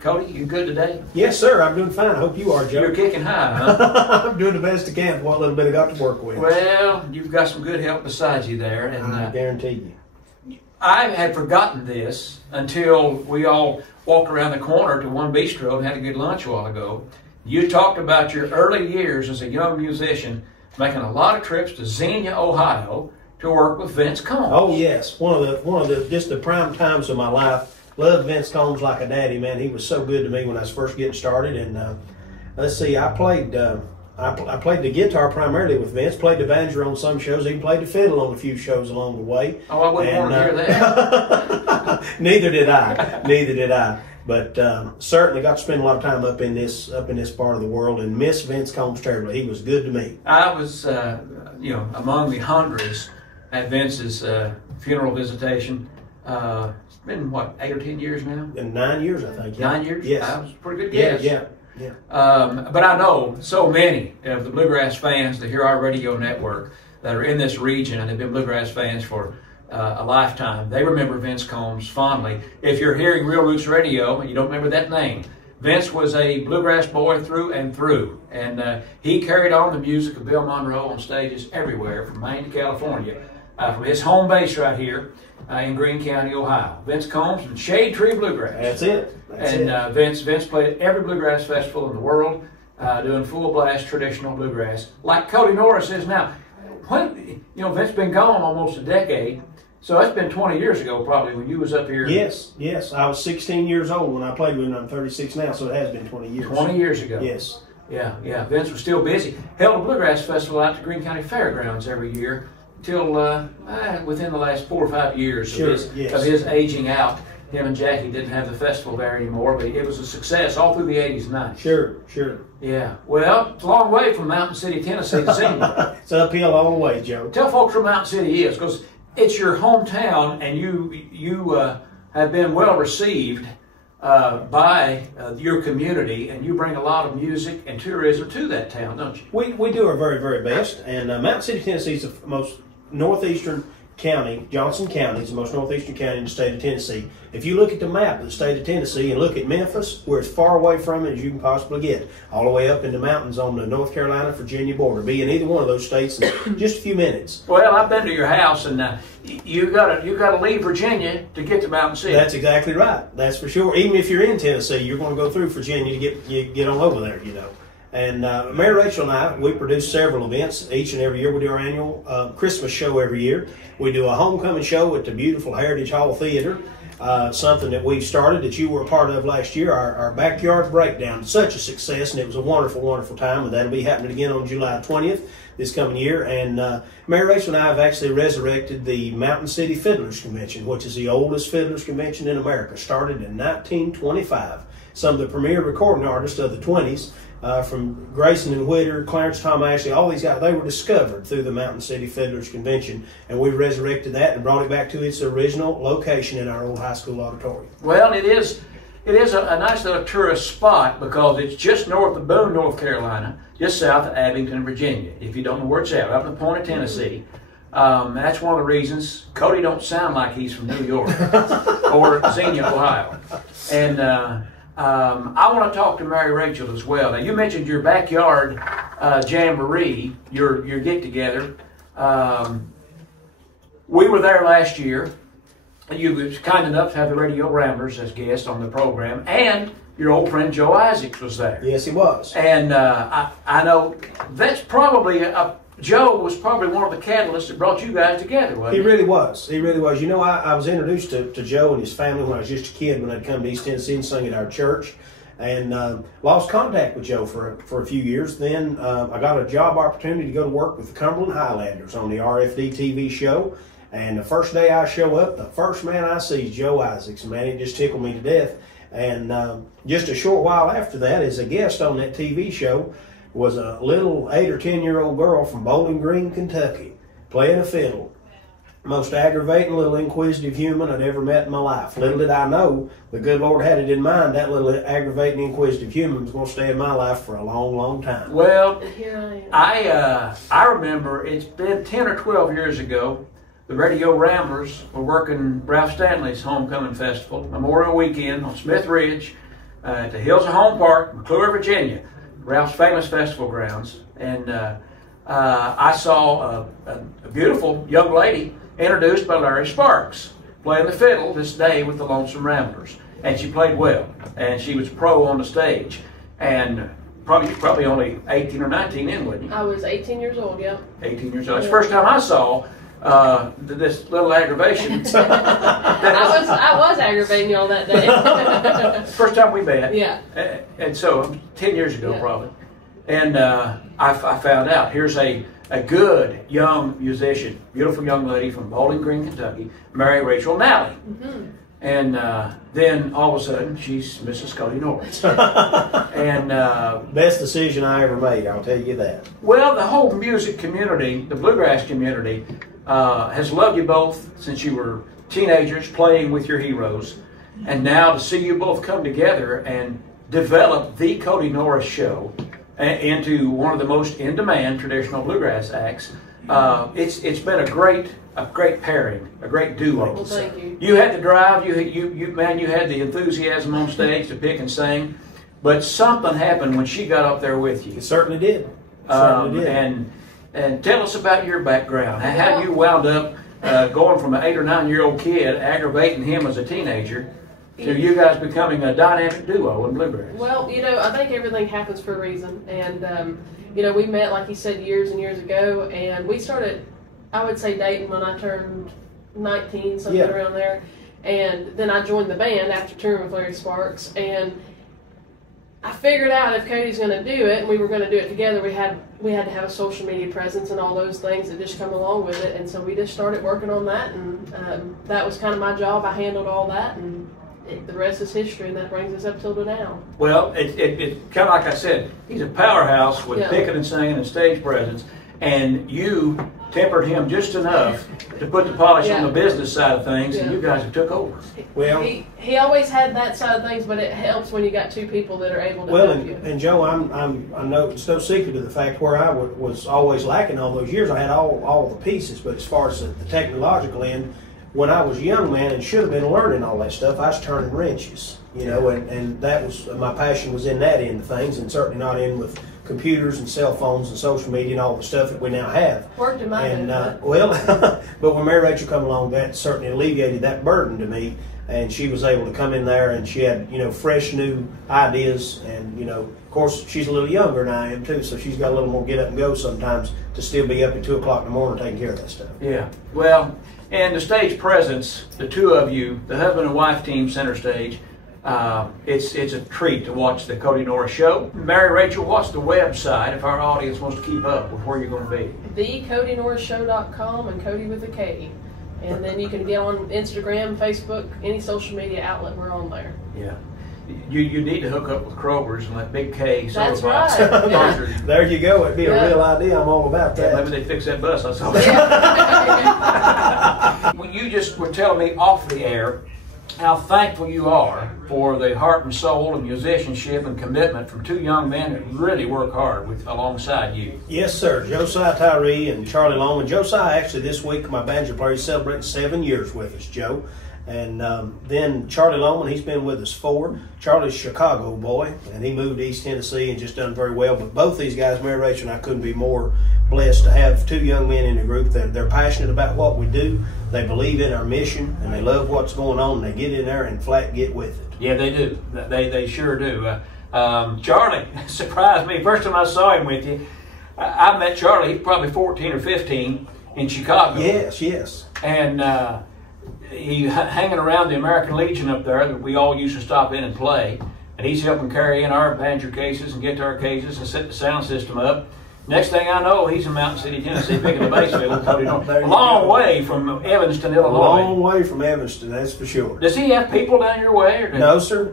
Kody, you good today? Yes, sir. I'm doing fine. I hope you are, Joe. You're kicking high, huh? I'm doing the best I can for what little bit I got to work with. Well, you've got some good help beside you there. And I guarantee you. I had forgotten this until we all walked around the corner to one bistro and had a good lunch a while ago. You talked about your early years as a young musician, making a lot of trips to Xenia, Ohio, to work with Vince Combs. Oh yes, one of the just the prime times of my life. Loved Vince Combs like a daddy, man. He was so good to me when I was first getting started. And let's see, I played the guitar primarily with Vince. Played the banjo on some shows. Even played the fiddle on a few shows along the way. Oh, I wouldn't want to hear that. Neither did I. Neither did I. But certainly got to spend a lot of time up in this part of the world and miss Vince Combs terribly. He was good to me. I was, among the hundreds at Vince's funeral visitation. It's been, what, 8 or 10 years now? In 9 years, I think. Yeah. 9 years? Yes. That was a pretty good guess. Yeah. But I know so many of the bluegrass fans that hear our radio network that are in this region and have been bluegrass fans for a lifetime. They remember Vince Combs fondly. If you're hearing Real Roots Radio and you don't remember that name, Vince was a bluegrass boy through and through. And he carried on the music of Bill Monroe on stages everywhere from Maine to California. From his home base right here in Greene County, Ohio. Vince Combs and Shade Tree Bluegrass. That's it. Vince played at every bluegrass festival in the world, doing full blast traditional bluegrass, like Kody Norris is now. Vince's been gone almost a decade, so that's been 20 years ago probably when you was up here. Yes. I was 16 years old when I played with him. I'm 36 now, so it has been 20 years. 20 years ago. Yes. Yeah. Vince was still busy. Held a bluegrass festival out at the Greene County Fairgrounds every year till within the last 4 or 5 years of his aging out. Him and Jackie didn't have the festival there anymore, but it was a success all through the 80s and 90s. Sure. Yeah. Well, it's a long way from Mountain City, Tennessee to Xenia. It's uphill all the way, Joe. Tell folks where Mountain City is, because it's your hometown, and you have been well received by your community, and you bring a lot of music and tourism to that town, don't you? We do our very, very best, and Mountain City, Tennessee is the most northeastern county. Johnson County is the most northeastern county in the state of Tennessee. If you look at the map of the state of Tennessee and look at Memphis, we're as far away from it as you can possibly get, all the way up in the mountains on the North Carolina, Virginia border. Be in either one of those states in just a few minutes. Well, I've been to your house, and you gotta leave Virginia to get to Mountain City. That's exactly right. That's for sure. Even if you're in Tennessee, you're going to go through Virginia to get on over there, And Mary Rachel and I, we produce several events each and every year. We do our annual Christmas show every year. We do a homecoming show at the beautiful Heritage Hall Theater, something that we've started that you were a part of last year, our Backyard Breakdown. Such a success, and it was a wonderful, wonderful time, and that'll be happening again on July 20th this coming year. And Mary Rachel and I have actually resurrected the Mountain City Fiddlers Convention, which is the oldest fiddlers convention in America, started in 1925. Some of the premier recording artists of the 20s, from Grayson and Whitter, Clarence Tom Ashley, all these guys, they were discovered through the Mountain City Fiddlers Convention, and we resurrected that and brought it back to its original location in our old high school auditorium. Well, it is a nice little tourist spot because it's just north of Boone, North Carolina, just south of Abington, Virginia. If you don't know where it's at, up in the point of Tennessee. That's one of the reasons Kody don't sound like he's from New York or Xenia, Ohio. And I want to talk to Mary Rachel as well. Now, you mentioned your backyard jamboree, your get-together. We were there last year. You were kind enough to have the Radio Ramblers as guests on the program, and your old friend Joe Isaacs was there. Yes, he was. And I know that's probably Joe was probably one of the catalysts that brought you guys together, wasn't he? He really was. He really was. I was introduced to Joe and his family when I was just a kid when I'd come to East Tennessee and sung at our church, and lost contact with Joe for a few years. Then I got a job opportunity to go to work with the Cumberland Highlanders on the RFD TV show. And the first day I show up, the first man I see is Joe Isaacs. Man, it just tickled me to death. And just a short while after that, as a guest on that TV show, was a little 8 or 10-year-old girl from Bowling Green, Kentucky, playing a fiddle. Most aggravating little inquisitive human I'd ever met in my life. Little did I know, the good Lord had it in mind that little aggravating inquisitive human was going to stay in my life for a long, long time. Well, I remember it's been 10 or 12 years ago. The Radio Ramblers were working Ralph Stanley's Homecoming Festival, Memorial Weekend on Smith Ridge. at the Hills of Home Park, McClure, Virginia, Ralph's famous festival grounds. And I saw a beautiful young lady introduced by Larry Sparks playing the fiddle this day with the Lonesome Ramblers. And she played well, and she was pro on the stage. And probably only 18 or 19 in, wasn't you? I was 18 years old, yeah. 18 years old. It's the first time I saw this little aggravation. I was aggravating y'all that day. First time we met. Yeah. And so 10 years ago, Yeah. probably. And I found out, here's a good young musician, beautiful young lady from Bowling Green, Kentucky, Mary Rachel Nally. Mm-hmm. And then all of a sudden, she's Mrs. Kody Norris. And best decision I ever made, I'll tell you that. well, the whole music community, the bluegrass community, has loved you both since you were teenagers playing with your heroes. And now to see you both come together and develop the Kody Norris Show into one of the most in-demand traditional bluegrass acts, it's been a great pairing, a great duo. Well, thank you. You had the drive, you had the enthusiasm on stage to pick and sing, but something happened when she got up there with you. It certainly did. Certainly did. And tell us about your background. How you wound up going from an 8 or 9 year old kid aggravating him as a teenager to you guys becoming a dynamic duo in bluegrass. Well, I think everything happens for a reason. And, we met, like you said, years and years ago. And we started, I would say, dating when I turned 19, something around there. And then I joined the band after touring with Larry Sparks. And I figured out if Kody's going to do it, and we were going to do it together, we had to have a social media presence and all those things that just come along with it. And so we just started working on that. And that was kind of my job. I handled all that. And the rest is history, and that brings us up till now. Well, it kind of like I said, he's a powerhouse with picking and singing and stage presence, and you tempered him just enough to put the polish on the business side of things, and you guys have took over. Well, he always had that side of things, but it helps when you got two people that are able to help you. And Joe, I know it's no secret to the fact where I was always lacking all those years. I had all the pieces, but as far as the technological end, when I was a young man and should have been learning all that stuff, I was turning wrenches, and that was, my passion was in that end of things, and certainly not in with computers and cell phones and social media and all the stuff that we now have. Worked in my head. But when Mary Rachel come along, that certainly alleviated that burden to me, and she was able to come in there, and she had, fresh new ideas, and, of course, she's a little younger than I am too, so she's got a little more get up and go sometimes to still be up at 2 o'clock in the morning taking care of that stuff. Yeah, well, and the stage presence, the two of you, the husband and wife team center stage, it's a treat to watch the Kody Norris Show. Mary Rachel, what's the website if our audience wants to keep up with where you're going to be? TheKodyNorrisShow.com and Kody with a K. And then you can get on Instagram, Facebook, any social media outlet, we're on there. Yeah. You need to hook up with Kroger's and let Big K That's box right. sponsor you. There you go. It'd be a real idea. I'm all about that. Maybe they fix that bus. I saw that. Well, you just were telling me off the air how thankful you are for the heart and soul and musicianship and commitment from two young men that really work hard alongside you. Yes, sir. Josiah Tyree and Charlie Longman. Josiah, actually, this week, my banjo player, is celebrating 7 years with us, Joe. And then Charlie Longman, he's been with us 4. Charlie's a Chicago boy, and he moved to East Tennessee and just done very well. But both these guys, Mary Rachel and I, couldn't be more blessed to have two young men in the group. They're passionate about what we do. They believe in our mission, and they love what's going on. They get in there and flat get with it. Yeah, they do. They sure do. Charlie surprised me. First time I saw him with you, I met Charlie, he's probably 14 or 15 in Chicago. Yes. And he hanging around the American Legion up there that we all used to stop in and play. And he's helping carry in our banjo cases and guitar cases and set the sound system up. Next thing I know, he's in Mountain City, Tennessee, picking the bass fiddle. A long way from Evanston, Illinois. A long way from Evanston, that's for sure. Does he have people down your way? Or no, sir.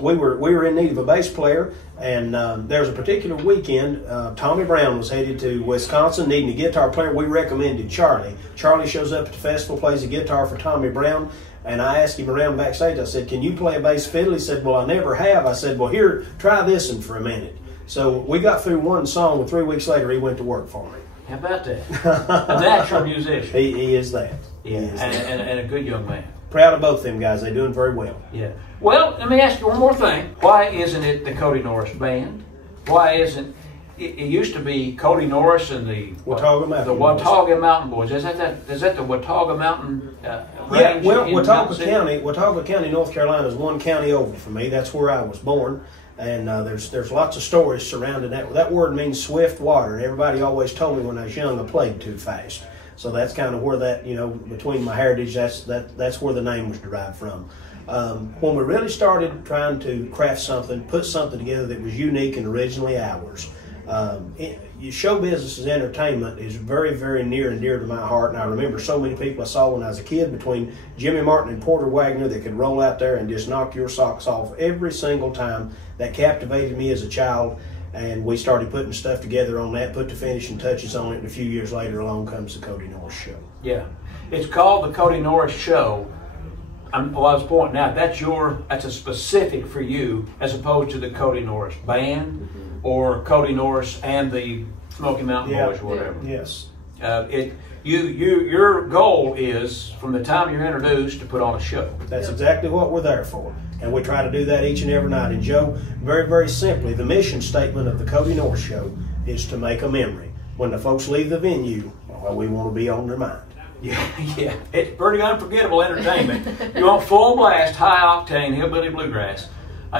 We were in need of a bass player, and there was a particular weekend. Tommy Brown was headed to Wisconsin needing a guitar player. We recommended Charlie. Charlie shows up at the festival, plays the guitar for Tommy Brown, and I asked him around backstage. I said, "Can you play a bass fiddle?" He said, "Well, I never have." I said, "Well, here, try this one for a minute." So we got through one song, and 3 weeks later, he went to work for me. How about that? A natural musician. He is that. Yeah, and a good young man. proud of both them guys. They're doing very well. Yeah. Well, let me ask you one more thing. Why isn't it the Kody Norris Band? Why isn't it used to be Kody Norris and the Watauga Mountain Boys. Watauga Mountain Boys. Is that the Watauga Mountain range? Yeah, well, Watauga County, North Carolina is one county over from me. That's where I was born. And there's lots of stories surrounding that. That word means swift water, and everybody always told me when I was young I played too fast. So that's kind of where that, between my heritage, that's where the name was derived from. When we really started trying to craft something, put something together that was unique and originally ours, show business and entertainment is very, very near and dear to my heart. And I remember so many people I saw when I was a kid, between Jimmy Martin and Porter Wagner, that could roll out there and just knock your socks off every single time. That captivated me as a child. And we started putting stuff together on that, put the finishing touches on it, and a few years later along comes the Kody Norris Show. Yeah. It's called the Kody Norris Show. I was pointing out, that's a specific for you, as opposed to the Kody Norris Band or Kody Norris and the Smoky Mountain Boys or whatever. Yes. Your goal is, from the time you're introduced, to put on a show. That's exactly what we're there for. And we try to do that each and every night. And Joe, very, very simply, the mission statement of the Kody Norris Show is to make a memory. When the folks leave the venue, well, we want to be on their mind. Yeah, it's pretty unforgettable entertainment. You want full blast, high octane hillbilly bluegrass.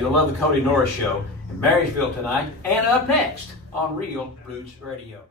You'll love the Kody Norris Show in Marysville tonight, and up next on Real Roots Radio.